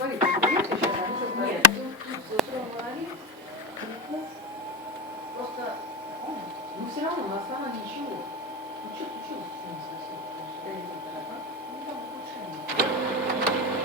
говорит, нет еще, там что Нет, говорит. тут говорит, просто, Но все равно на основании чего? Ну что ты не совсем? да, это дорого. Ну, там улучшение.